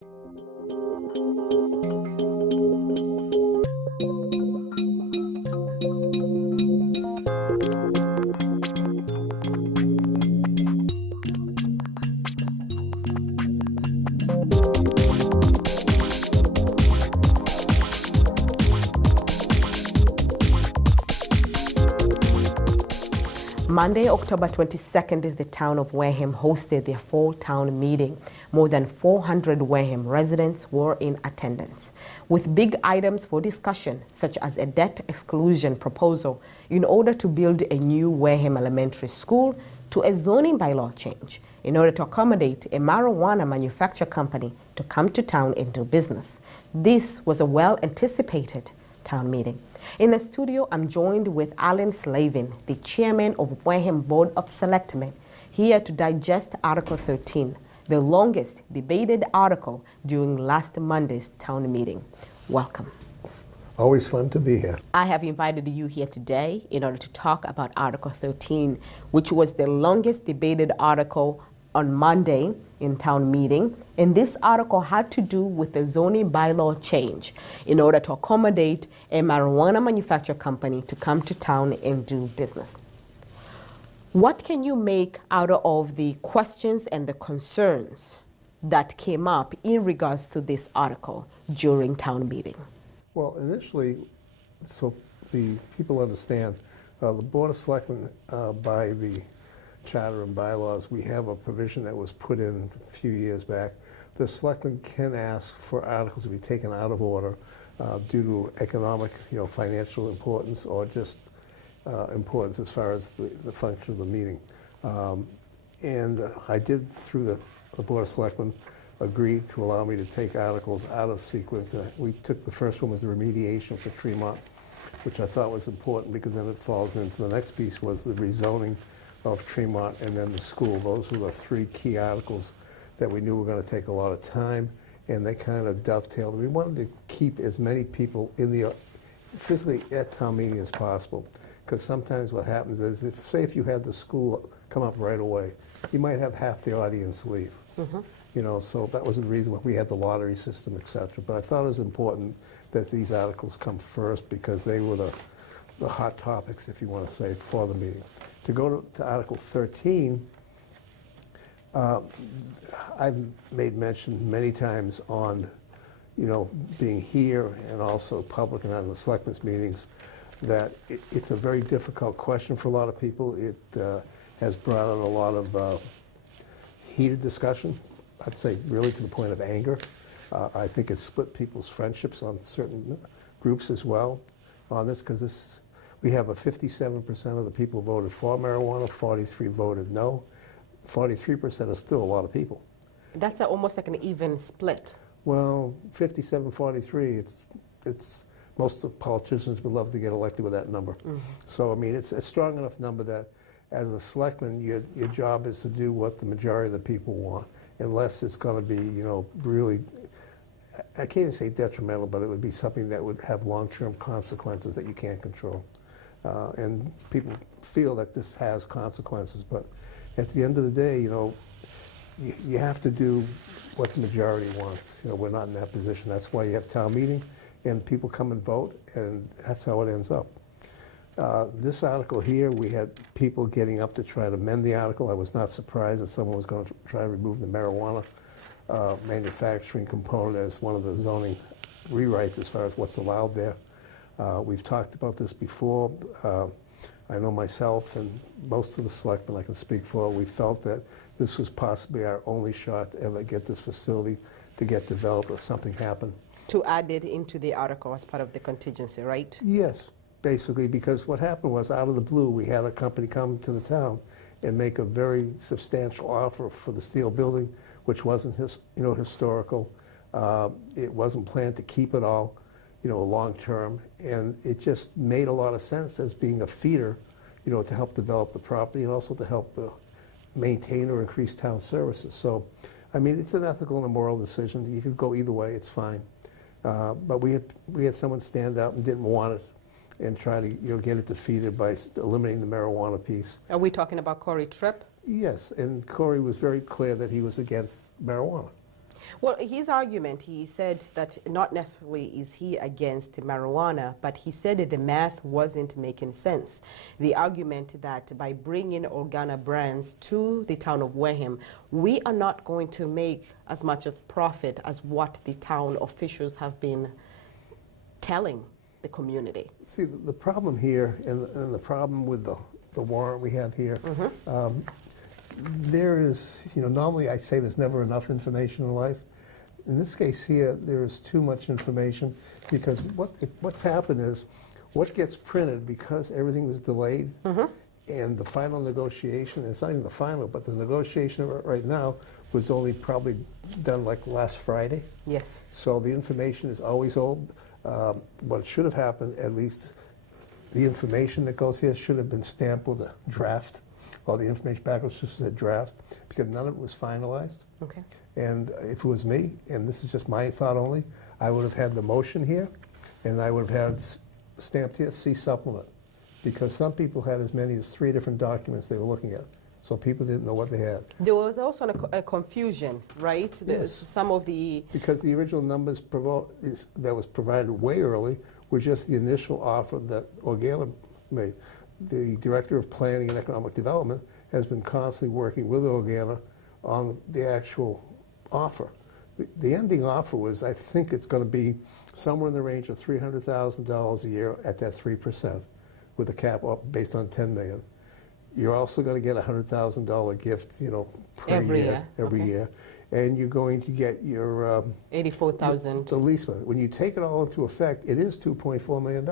Monday, October 22nd, the town of Wareham hosted their fall town meeting. More than 400 Wareham residents were in attendance, with big items for discussion, such as a debt exclusion proposal in order to build a new Wareham elementary school, to a zoning bylaw change in order to accommodate a marijuana manufacture company to come to town and do business. This was a well-anticipated town meeting. In the studio, I'm joined with Alan Slavin, the chairman of Wareham Board of Selectmen, here to digest Article 13, the longest debated article during last Monday's town meeting. Welcome. Always fun to be here. I have invited you here today in order to talk about Article 13, which was the longest debated article on Monday in town meeting. And this article had to do with the zoning bylaw change in order to accommodate a marijuana manufacturer company to come to town and do business. What can you make out of the questions and the concerns that came up in regards to this article during town meeting? Well, initially, so the people understand, the Board of Selectmen, by the charter and bylaws, we have a provision that was put in a few years back. The selectmen can ask for articles to be taken out of order due to economic, financial importance, or just importance as far as the function of the meeting. And I did, through the Board of Selectmen, agree to allow me to take articles out of sequence. We took, the first one was the remediation for Tremont, which I thought was important because then it falls into the next piece, was the rezoning of Tremont and then the school. Those were the three key articles that we knew were going to take a lot of time, and they kind of dovetailed. We wanted to keep as many people in the physically at town meeting as possible, because sometimes what happens is, if you had the school come up right away, you might have half the audience leave. Mm-hmm. So that was the reason why we had the lottery system, et cetera. But I thought it was important that these articles come first because they were the hot topics, if you want to say, for the meeting. To go to Article 13, I've made mention many times on, being here and also public and on the selectmen's meetings, that it's a very difficult question for a lot of people. It has brought on a lot of heated discussion, I'd say really to the point of anger. I think it's split people's friendships on certain groups as well on this, because we have a 57% of the people voted for marijuana, 43 voted no. 43% is still a lot of people. That's almost like an even split. Well, 57-43, it's most of the politicians would love to get elected with that number. Mm-hmm. So, I mean, it's a strong enough number that as a selectman, your job is to do what the majority of the people want, unless it's going to be, really, I can't even say detrimental, but it would be something that would have long-term consequences that you can't control. And people feel that this has consequences, but at the end of the day, you have to do what the majority wants. We're not in that position. That's why you have town meeting, and people come and vote, and that's how it ends up. This article here, we had people getting up to try to amend the article. I was not surprised that someone was going to try to remove the marijuana manufacturing component as one of the zoning rewrites as far as what's allowed there. We've talked about this before. I know myself and most of the selectmen I can speak for, we felt that this was possibly our only shot to ever get this facility to get developed or something happen. To add it into the article as part of the contingency, right? Yes, basically, because what happened was, out of the blue, we had a company come to the town and make a very substantial offer for the steel building, which wasn't historical. It wasn't planned to keep it all, long term, and it just made a lot of sense as being a feeder, to help develop the property and also to help maintain or increase town services. So, I mean, it's an ethical and a moral decision. You could go either way, it's fine. But we had someone stand out and didn't want it and try to get it defeated by eliminating the marijuana piece. Are we talking about Corey Tripp? Yes, and Corey was very clear that he was against marijuana. Well, his argument, he said that not necessarily is he against marijuana, but he said that the math wasn't making sense. The argument that by bringing Organa brands to the town of Wareham, we are not going to make as much of profit as what the town officials have been telling the community. See, the problem here, and the problem with the warrant we have here, there is, normally I say there's never enough information in life. In this case here, there is too much information because what's happened is what gets printed because everything was delayed and the final negotiation, it's not even the final, but the negotiation right now was only probably done like last Friday. Yes. So the information is always old. What should have happened, at least the information that goes here should have been stamped with a draft. All the information back was just a draft because none of it was finalized. Okay. And if it was me, and this is just my thought only, I would have had the motion here, and I would have had stamped here, C supplement, because some people had as many as 3 different documents they were looking at. So people didn't know what they had. There was also a confusion, right? Yes. Some of the... Because the original numbers that was provided way early were just the initial offer that Organa made. The Director of Planning and Economic Development has been constantly working with Organa on the actual offer. The ending offer was, I think it's going to be somewhere in the range of $300,000 a year at that 3%, with a cap up based on $10 million. You're also going to get a $100,000 gift, per every year, and you're going to get your $84,000. The lease money. When you take it all into effect, it is $2.4 million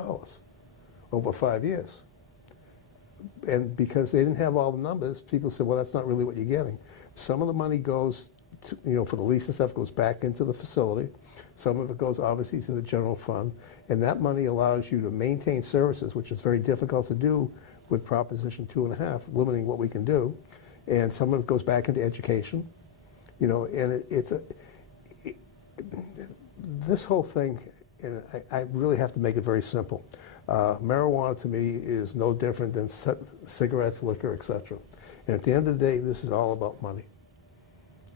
over 5 years. And because they didn't have all the numbers, people said, well, that's not really what you're getting. Some of the money goes, for the lease and stuff, goes back into the facility. Some of it goes obviously to the general fund. And that money allows you to maintain services, which is very difficult to do with Proposition 2.5, limiting what we can do. And some of it goes back into education. And this whole thing, and I really have to make it very simple. Marijuana to me is no different than cigarettes, liquor, etc. And at the end of the day, this is all about money.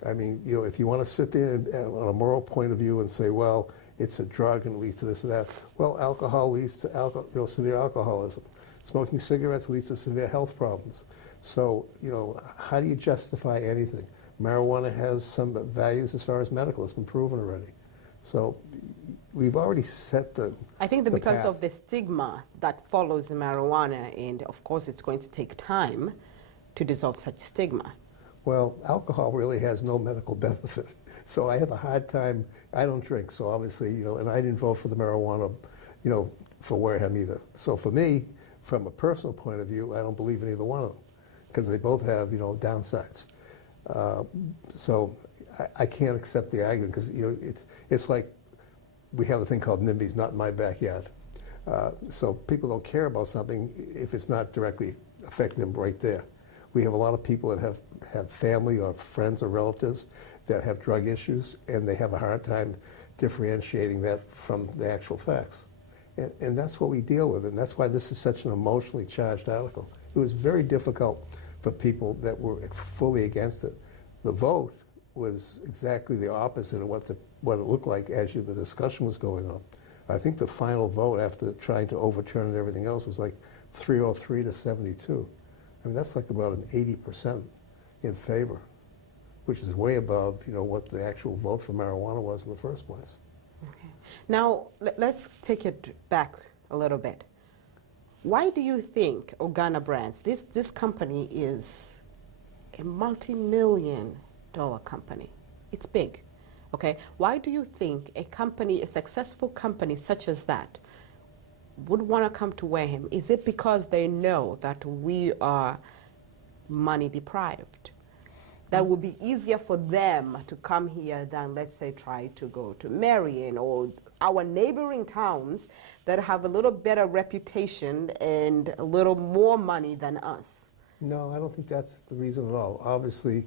I mean, if you want to sit there on a moral point of view and say, well, it's a drug and leads to this and that, well, alcohol leads to severe alcoholism. Smoking cigarettes leads to severe health problems. So, how do you justify anything? Marijuana has some values as far as medical. It's been proven already. So we've already set the I think that because path. of the stigma that follows marijuana, and of course it's going to take time to dissolve such stigma. Well, alcohol really has no medical benefit. So I have a hard time. I don't drink, so obviously, and I didn't vote for the marijuana, for Wareham either. So for me, from a personal point of view, I don't believe in either one of them because they both have, downsides. So I can't accept the argument because, it's like we have a thing called NIMBYs, not in my backyard. So people don't care about something if it's not directly affecting them right there. We have a lot of people that have family or friends or relatives that have drug issues, and they have a hard time differentiating that from the actual facts. And that's what we deal with, and that's why this is such an emotionally charged article. It was very difficult for people that were fully against it. The vote was exactly the opposite of what it looked like as the discussion was going on. I think the final vote after trying to overturn and everything else was like 303 to 72. I mean, that's like about an 80% in favor, which is way above, what the actual vote for marijuana was in the first place. Okay. Now, let's take it back a little bit. Why do you think Organa Brands, this company is a multi-million-dollar company? It's big, okay? Why do you think a successful company such as that would want to come to Wareham? Is it because they know that we are money deprived? That would be easier for them to come here than, let's say, try to go to Marion or our neighboring towns that have a little better reputation and a little more money than us? No, I don't think that's the reason at all. Obviously,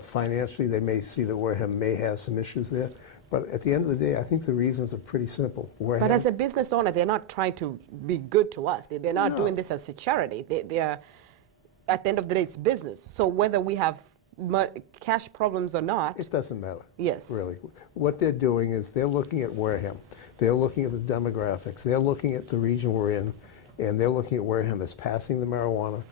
financially, they may see that Wareham may have some issues there. But at the end of the day, I think the reasons are pretty simple. Wareham, but as a business owner, they're not trying to be good to us. They're not No. doing this as a charity. They are, at the end of the day, it's business. So whether we have cash problems or not. It doesn't matter. Yes. Really. What they're doing is they're looking at Wareham. They're looking at the demographics. They're looking at the region we're in, and they're looking at Wareham as passing the marijuana,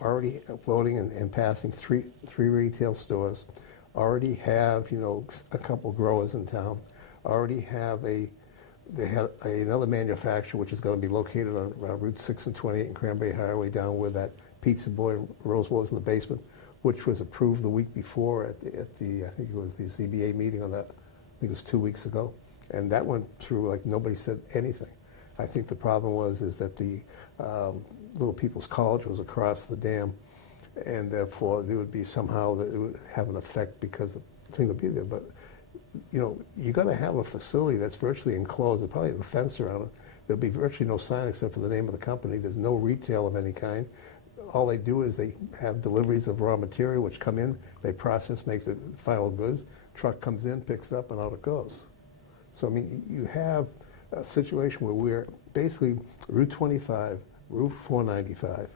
already voting and passing three retail stores, already have, you know, a couple growers in town, already have they have another manufacturer which is going to be located on Route 6 and 28 and Cranberry Highway, down where that Pizza Boy and Rose was in the basement, which was approved the week before at the I think it was the ZBA meeting on that, I think it was 2 weeks ago. And that went through like nobody said anything. I think the problem is that the Little People's College was across the dam, and therefore there would be somehow that it would have an effect because the thing would be there. But you know, you're going to have a facility that's virtually enclosed. There'll probably have a fence around it. There'll be virtually no sign except for the name of the company. There's no retail of any kind. All they do is they have deliveries of raw material which come in, they process, make the final goods. Truck comes in, picks it up, and out it goes. So I mean, you have a situation where we're basically Route 25, Route 495,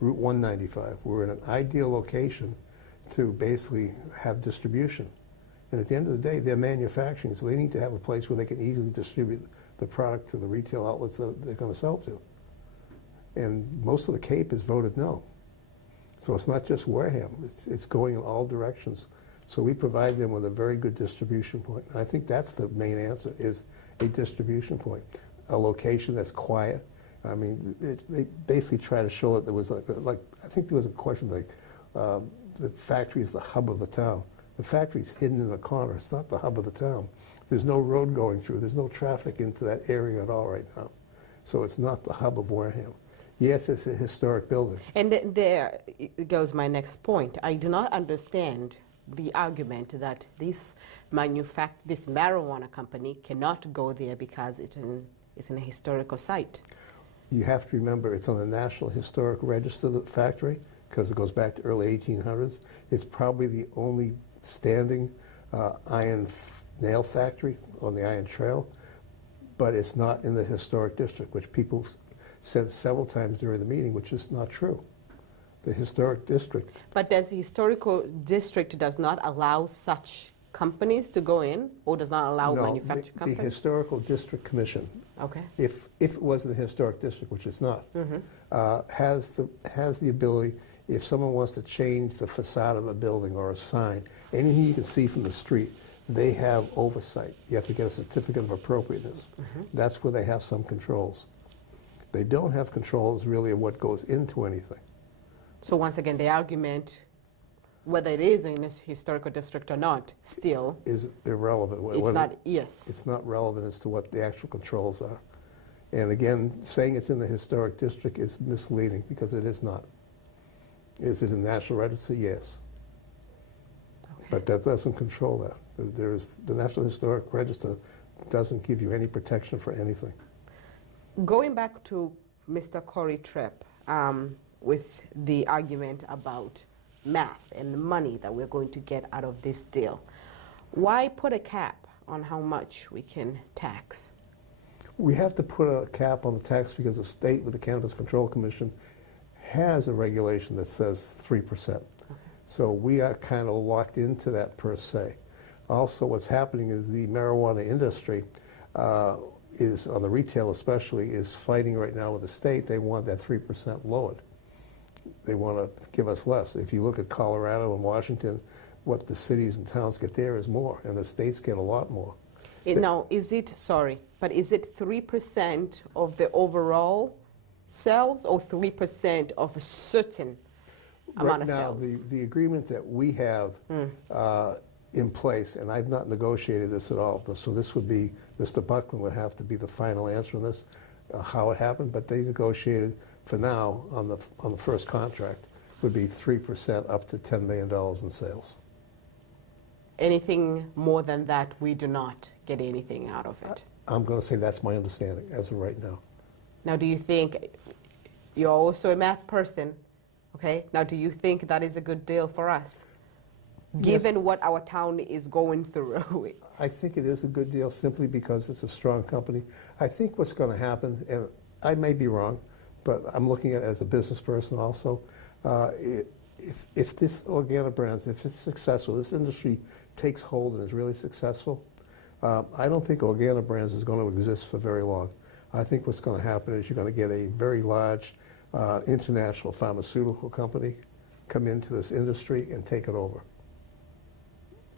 Route 195. We're in an ideal location to basically have distribution. And at the end of the day, they're manufacturing, so they need to have a place where they can easily distribute the product to the retail outlets that they're going to sell to. And most of the Cape has voted no. So it's not just Wareham, it's going in all directions. So we provide them with a very good distribution point. And I think that's the main answer, is a distribution point. A location that's quiet. I mean, they basically try to show that there was like I think there was a question like, the factory is the hub of the town. The factory's hidden in the corner. It's not the hub of the town. There's no road going through. There's no traffic into that area at all right now. So it's not the hub of Wareham. Yes, it's a historic building. And there goes my next point. I do not understand the argument that this marijuana company cannot go there because it's in a historical site. You have to remember it's on the National Historic Register, the factory, because it goes back to early 1800s. It's probably the only standing iron nail factory on the Iron Trail, but it's not in the historic district, which people said several times during the meeting, which is not true. The historic district. But does the historical district does not allow such companies to go in, or does not allow manufacturing companies? The Historical District Commission, okay, if it was the historic district, which it's not, has the ability, if someone wants to change the facade of a building or a sign, anything you can see from the street, they have oversight. You have to get a certificate of appropriateness. That's where they have some controls. They don't have controls really of what goes into anything. So once again, the argument, whether it is in a historical district or not, still is irrelevant. It's not, yes. It's not relevant as to what the actual controls are. And again, saying it's in the historic district is misleading because it is not. Is it in the National Register? Yes. Okay. But that doesn't control that. The National Historic Register doesn't give you any protection for anything. Going back to Mr. Corey Tripp, with the argument about math and the money that we're going to get out of this deal, why put a cap on how much we can tax? We have to put a cap on the tax because the state, with the Cannabis Control Commission, has a regulation that says 3%. Okay. So we are kind of locked into that per se. Also, what's happening is the marijuana industry is, on the retail especially, is fighting right now with the state. They want that 3% lowered. They want to give us less. If you look at Colorado and Washington, what the cities and towns get there is more, and the states get a lot more. Now, is it 3% of the overall sales or 3% of a certain amount of sales? Right now, the agreement that we have in place, and I've not negotiated this at all, so this would be, Mr. Buckland would have to be the final answer on this, how it happened, but they negotiated for now on the first contract would be 3% up to $10 million in sales. Anything more than that, we do not get anything out of it. I'm going to say that's my understanding as of right now. Now, do you think, you're also a math person, okay? Now, do you think that is a good deal for us, given what our town is going through? I think it is a good deal simply because it's a strong company. I think what's going to happen, and I may be wrong, but I'm looking at it as a business person also, if this Organobrands, if it's successful, this industry takes hold and is really successful, I don't think Organobrands is going to exist for very long. I think what's going to happen is you're going to get a very large international pharmaceutical company come into this industry and take it over.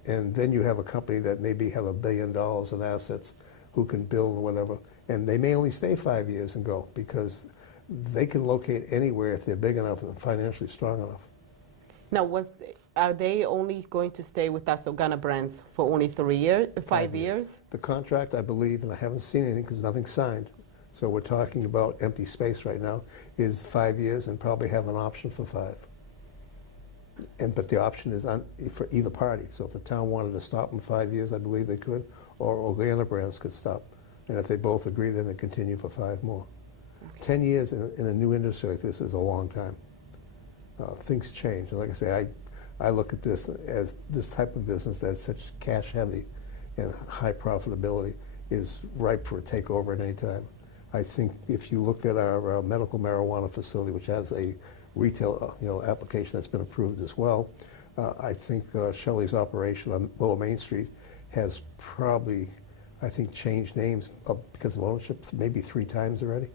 And then you have a company that maybe have $1 billion in assets who can build or whatever, and they may only stay 5 years and go because they can locate anywhere if they're big enough and financially strong enough. Now, are they only going to stay with us, Organobrands, for only 5 years? The contract, I believe, and I haven't seen anything because nothing's signed, so we're talking about empty space right now, is 5 years and probably have an option for 5. But the option is for either party. So if the town wanted to stop in 5 years, I believe they could, or Organobrands could stop. And if they both agree, then they continue for 5 more. Okay. 10 years in a new industry like this is a long time. Things change. And like I say, I look at this as this type of business that's such cash heavy and high profitability is ripe for a takeover at any time. I think if you look at our medical marijuana facility, which has a retail application that's been approved as well, I think Shelley's operation on Lower Main Street has probably, I think, changed names because of ownership maybe 3 times already.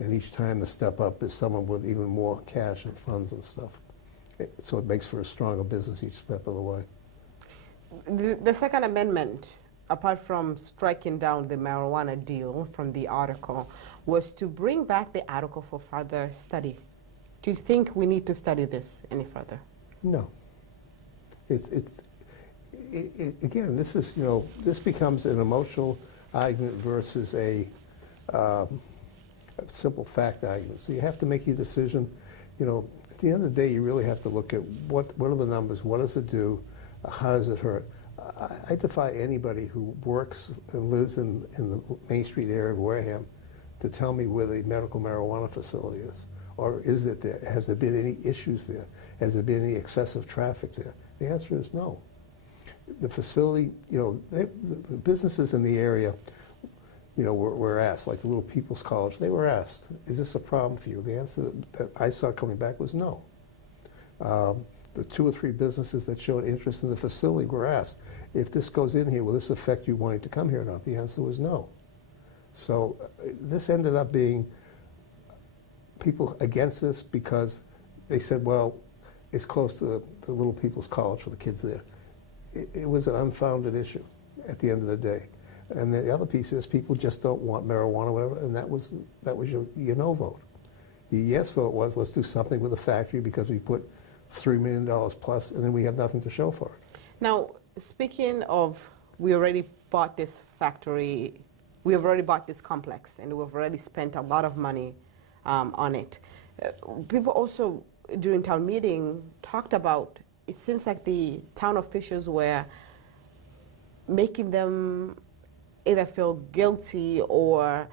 And each time the step up is someone with even more cash and funds and stuff. So it makes for a stronger business each step of the way. The Second Amendment, apart from striking down the marijuana deal from the article, was to bring back the article for further study. Do you think we need to study this any further? No. Again, this is, this becomes an emotional argument versus a simple fact argument. So you have to make your decision. At the end of the day, you really have to look at what are the numbers, what does it do, how does it hurt. I defy anybody who works and lives in the Main Street area of Wareham to tell me where the medical marijuana facility is. Or is it there? Has there been any issues there? Has there been any excessive traffic there? The answer is no. The facility, the businesses in the area, were asked, like the Little People's College, they were asked, is this a problem for you? The answer that I saw coming back was no. The 2 or 3 businesses that showed interest in the facility were asked, if this goes in here, will this affect you wanting to come here or not? The answer was no. So this ended up being people against this because they said, well, it's close to the Little People's College for the kids there. It was an unfounded issue at the end of the day. And the other piece is people just don't want marijuana or whatever, and that was your no vote. Your yes vote was, let's do something with the factory because we put $3 million plus, and then we have nothing to show for it. Now, speaking of, we already bought this factory, we have already bought this complex, and we've already spent a lot of money on it. People also, during town meeting, talked about, it seems like the town officials were making them either feel guilty or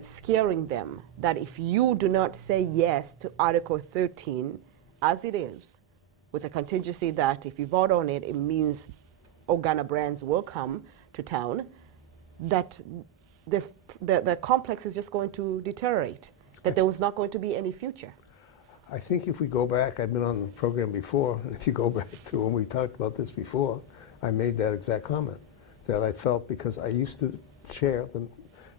scaring them that if you do not say yes to Article 13 as it is, with a contingency that if you vote on it, it means Organobrands will come to town, that the complex is just going to deteriorate, that there was not going to be any future. I think if we go back, I've been on the program before, and if you go back to when we talked about this before, I made that exact comment, that I felt because I used to chair the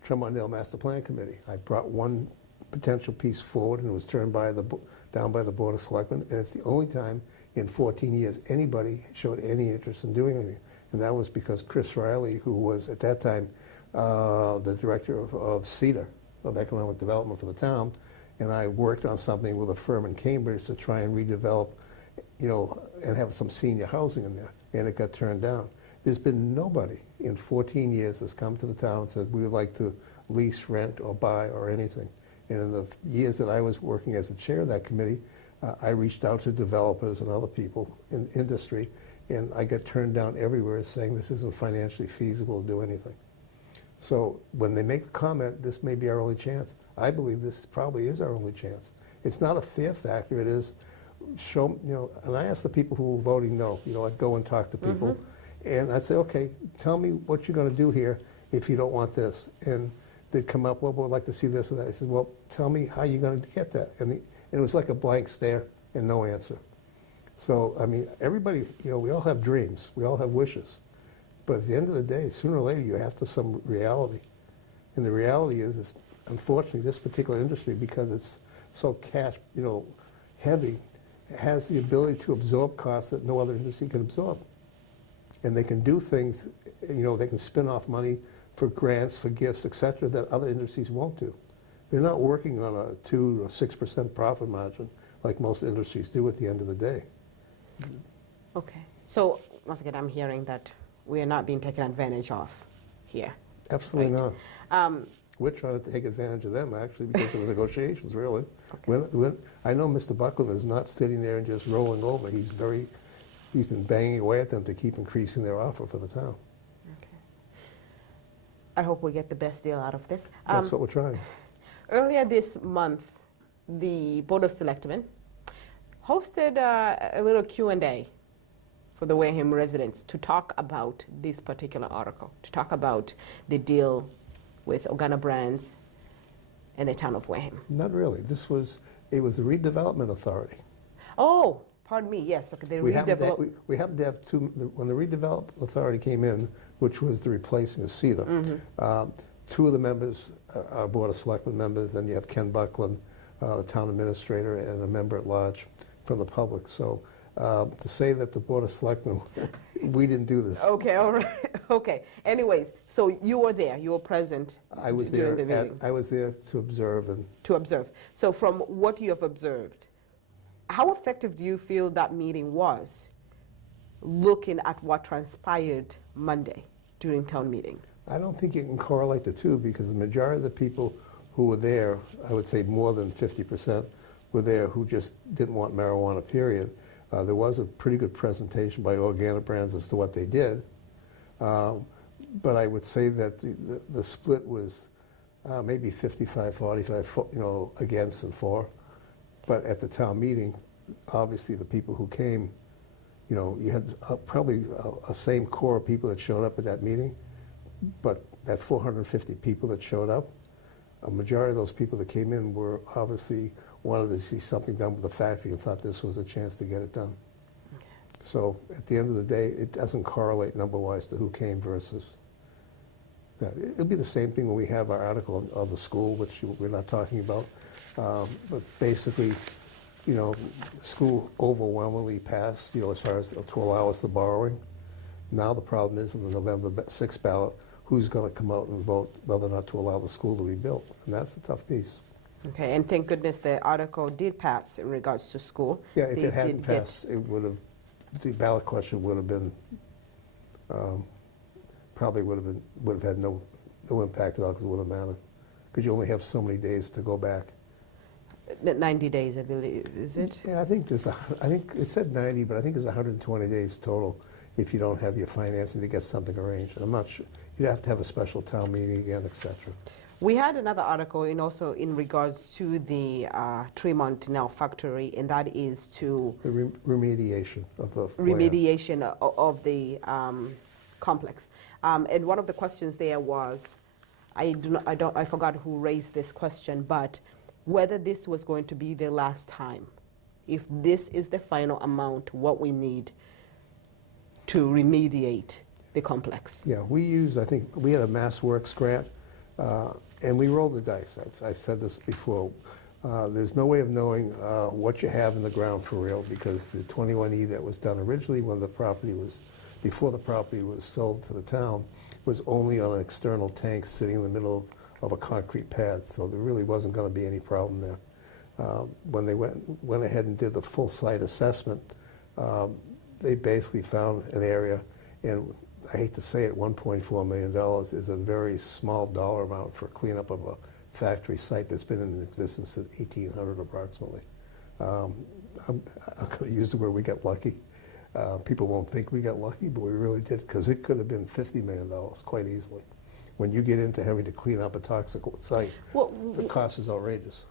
Tremont-Dale Master Plan Committee. I brought one potential piece forward and it was turned down by the Board of Selectmen, and it's the only time in 14 years anybody showed any interest in doing anything. And that was because Chris Riley, who was at that time the director of CEDA, of Economic Development for the town, and I worked on something with a firm in Cambridge to try and redevelop, and have some senior housing in there, and it got turned down. There's been nobody in 14 years that's come to the town and said, we would like to lease, rent, or buy, or anything. And in the years that I was working as the chair of that committee, I reached out to developers and other people in industry, and I got turned down everywhere saying this isn't financially feasible to do anything. So when they make the comment, this may be our only chance, I believe this probably is our only chance. It's not a fear factor, it is show, and I ask the people who were voting no, I'd go and talk to people, and I'd say, okay, tell me what you're going to do here if you don't want this. And they'd come up, well, we'd like to see this and that. I said, well, tell me how you're going to get that. And it was like a blank stare. and no answer. So, I mean, everybody, we all have dreams, we all have wishes, but at the end of the day, sooner or later, you have to some reality. And the reality is unfortunately, this particular industry, because it's so cash, heavy, has the ability to absorb costs that no other industry can absorb. And they can do things, they can spin off money for grants, for gifts, et cetera, that other industries won't do. They're not working on a 2 or 6% profit margin like most industries do at the end of the day. Okay. So, once again, I'm hearing that we are not being taken advantage of here. Absolutely right? not. We're trying to take advantage of them, actually, because of the negotiations, really. Okay. I know Mr. Buckland is not sitting there and just rolling over. He's been banging away at them to keep increasing their offer for the town. Okay. I hope we get the best deal out of this. That's what we're trying. Earlier this month, the Board of Selectmen hosted a little Q&A for the Wareham residents to talk about this particular article, to talk about the deal with Organa Brands and the town of Wareham. Not really. It was the Redevelopment Authority. Oh, pardon me, yes. Okay, We happened to have two, when the Redevelopment Authority came in, which was the replacing of CETA, two of the members are Board of Selectmen members, then you have Ken Buckland, the town administrator, and a member at large from the public. So to say that the Board of Selectmen, we didn't do this. Okay, all right. Okay. Anyways, so you were there. You were present during the meeting. I was there to observe. To observe. So from what you have observed, how effective do you feel that meeting was, looking at what transpired Monday during town meeting? I don't think you can correlate the two, because the majority of the people who were there, I would say more than 50%, were there who just didn't want marijuana, period. There was a pretty good presentation by Organa Brands as to what they did. But I would say that the split was maybe 55-45, against and for. But at the town meeting, obviously the people who came, you had probably a same core of people that showed up at that meeting. But that 450 people that showed up, a majority of those people that came in were obviously wanted to see something done with the factory and thought this was a chance to get it done. Okay. So at the end of the day, it doesn't correlate number-wise to who came versus that. It'll be the same thing when we have our article of the school, which we're not talking about. But basically, the school overwhelmingly passed, as far as to allow us the borrowing. Now the problem is in the November 6th ballot, who's going to come out and vote whether or not to allow the school to be built. And that's the tough piece. Okay, and thank goodness the article did pass in regards to school. Yeah, if it hadn't passed, it would have, the ballot question would have been, probably would have had no impact at all, because it wouldn't matter. Because you only have so many days to go back. 90 days, I believe, is it? Yeah, I think it said 90, but I think there's 120 days total if you don't have your financing to get something arranged. I'm not sure. You'd have to have a special town meeting again, et cetera. We had another article also in regards to the Tremont now factory, and that is to the remediation of the remediation of the complex. And one of the questions there was, I forgot who raised this question, but whether this was going to be the last time. If this is the final amount, what we need to remediate the complex. Yeah, I think we had a Mass Works grant, and we rolled the dice. I've said this before. There's no way of knowing what you have in the ground for real, because the 21E that was done originally before the property was sold to the town, was only on an external tank sitting in the middle of a concrete pad, so there really wasn't going to be any problem there. When they went ahead and did the full site assessment, they basically found an area, and I hate to say it, $1.4 million is a very small dollar amount for cleanup of a factory site that's been in existence since 1800 approximately. I'm going to use the word we got lucky. People won't think we got lucky, but we really did, because it could have been $50 million quite easily. When you get into having to clean up a toxic site, the cost is outrageous.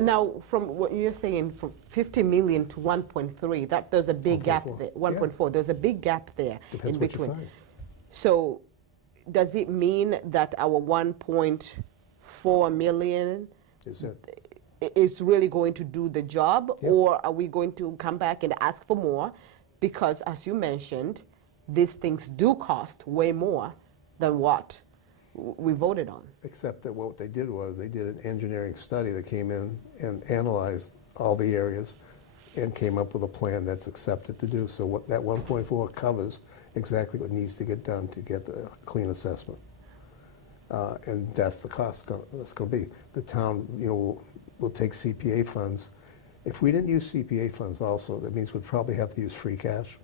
Now, from what you're saying, from 50 million to 1.3, that there's a big gap there. 1.4, yeah. There's a big gap there. Depends in what between. You find. So, does it mean that our 1.4 million is it? is really going to do the job, Yep. or are we going to come back and ask for more? Because as you mentioned, these things do cost way more than what we voted on. Except that what they did was they did an engineering study that came in and analyzed all the areas and came up with a plan that's accepted to do. So what that 1.4 covers exactly what needs to get done to get the clean assessment. And that's the cost that's going to be. The town, will take CPA funds. If we didn't use CPA funds also, that means we'd probably have to use free cash.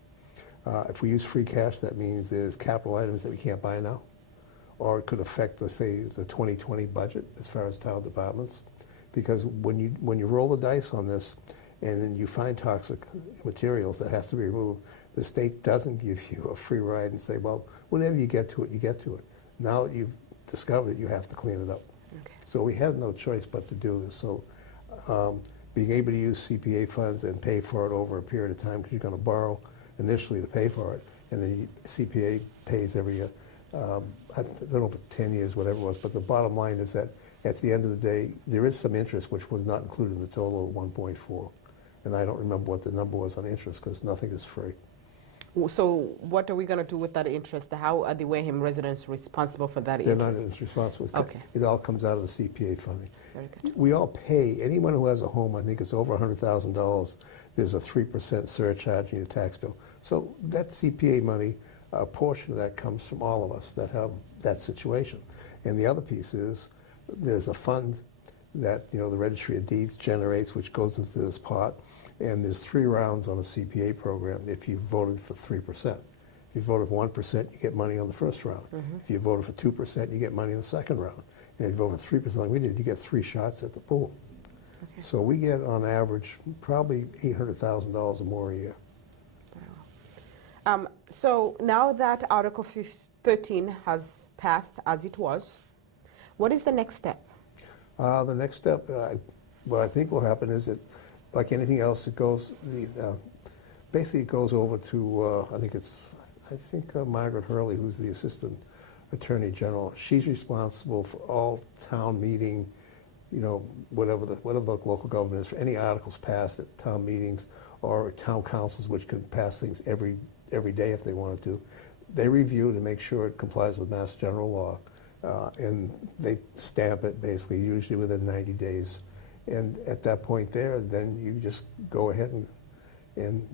If we use free cash, that means there's capital items that we can't buy now. Or it could affect, let's say, the 2020 budget as far as town departments. Because when you roll the dice on this and then you find toxic materials that have to be removed, the state doesn't give you a free ride and say, well, whenever you get to it, you get to it. Now that you've discovered it, you have to clean it up. Okay. So we had no choice but to do this. So being able to use CPA funds and pay for it over a period of time, because you're going to borrow initially to pay for it, and then CPA pays every year. I don't know if it's 10 years, whatever it was, but the bottom line is that at the end of the day, there is some interest which was not included in the total of 1.4. And I don't remember what the number was on interest because nothing is free. So what are we going to do with that interest? How are the Wareham residents responsible for that They're interest? not as responsible. Okay. It all comes out of the CPA funding. Very good. We all pay, anyone who has a home, I think it's over $100,000, there's a 3% surcharge in your tax bill. So that CPA money, a portion of that comes from all of us that have that situation. And the other piece is there's a fund that the Registry of Deeds generates, which goes into this pot, and there's 3 rounds on a CPA program if you voted for 3%. If you voted for 1%, you get money on the first round. If you voted for 2%, you get money in the second round. And if you voted for 3% like we did, you get 3 shots at the pool. Okay. So we get, on average, probably $800,000 or more a year. So now that Article 13 has passed as it was, what is the next step? The next step, what I think will happen is that, like anything else, it goes, basically it goes over to, I think Margaret Hurley, who's the Assistant Attorney General. She's responsible for all town meeting, whatever the local government is, for any articles passed at town meetings or town councils, which can pass things every day if they wanted to. They review to make sure it complies with Mass General Law. And they stamp it basically, usually within 90 days. And at that point there, then you just go ahead and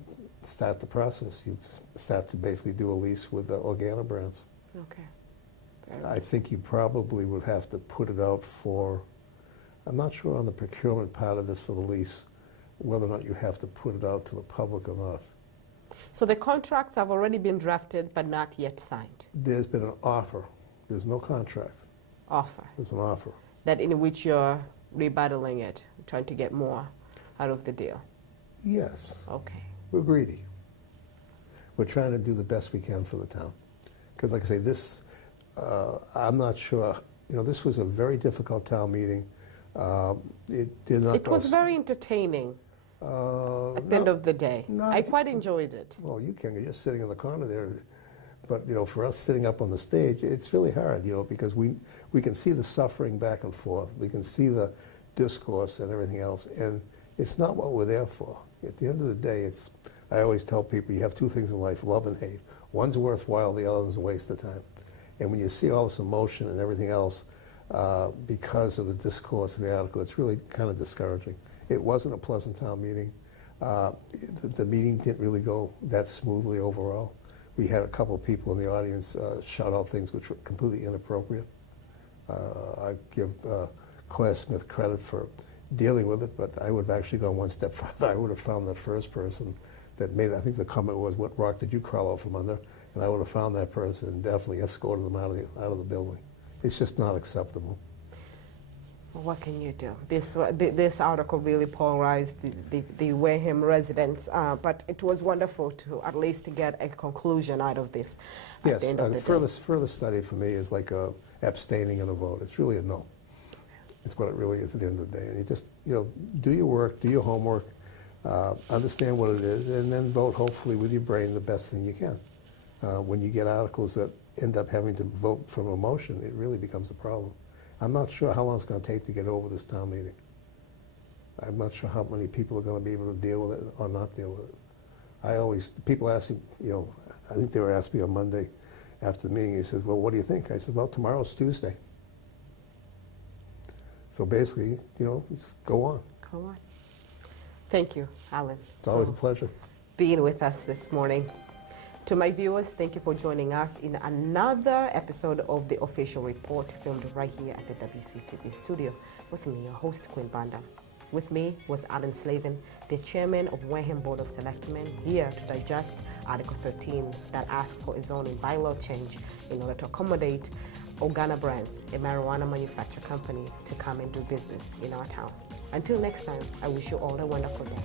start the process. You start to basically do a lease with the Organobrands. Okay. I think you probably would have to put it out for, I'm not sure on the procurement part of this for the lease, whether or not you have to put it out to the public or not. So the contracts have already been drafted but not yet signed? There's been an offer. There's no contract. Offer. There's an offer. That in which you're rebattling it, trying to get more out of the deal? Yes. Okay. We're greedy. We're trying to do the best we can for the town. Because like I say, this, I'm not sure, this was a very difficult town meeting. It did not... It was very entertaining at the end of the day. I quite enjoyed it. Well, you can. You're just sitting in the corner there. But, for us sitting up on the stage, it's really hard, because we can see the suffering back and forth. We can see the discourse and everything else. And it's not what we're there for. At the end of the day, I always tell people you have 2 things in life, love and hate. One's worthwhile, the other is a waste of time. And when you see all this emotion and everything else, because of the discourse of the article, it's really kind of discouraging. It wasn't a pleasant town meeting. The meeting didn't really go that smoothly overall. We had a couple of people in the audience shout out things which were completely inappropriate. I give Claire Smith credit for dealing with it, but I would have actually gone one step further. I would have found the first person that made, I think the comment was, "What rock did you crawl out from under?" And I would have found that person and definitely escorted them out of the building. It's just not acceptable. What can you do? This article really polarized the Wareham residents, but it was wonderful to at least get a conclusion out of this at the end of the day. Further study for me is like abstaining in the vote. It's really a no. It's what it really is at the end of the day. And you just, do your work, do your homework, understand what it is, and then vote, hopefully, with your brain the best thing you can. When you get articles that end up having to vote from emotion, it really becomes a problem. I'm not sure how long it's going to take to get over this town meeting. I'm not sure how many people are going to be able to deal with it or not deal with it. People ask me, I think they were asking me on Monday after the meeting, he says, well, what do you think? I said, well, tomorrow's Tuesday. So basically, just go on. Go on. Thank you, Alan. It's always a pleasure. Being with us this morning. To my viewers, thank you for joining us in another episode of The Official Report, filmed right here at the WCTV studio with me, your host, Queen Banda. With me was Alan Slavin, the chairman of Wareham Board of Selectmen, here to digest Article 13 that asks for a zoning bylaw change in order to accommodate Organa Brands, a marijuana manufacturing company, to come and do business in our town. Until next time, I wish you all a wonderful day.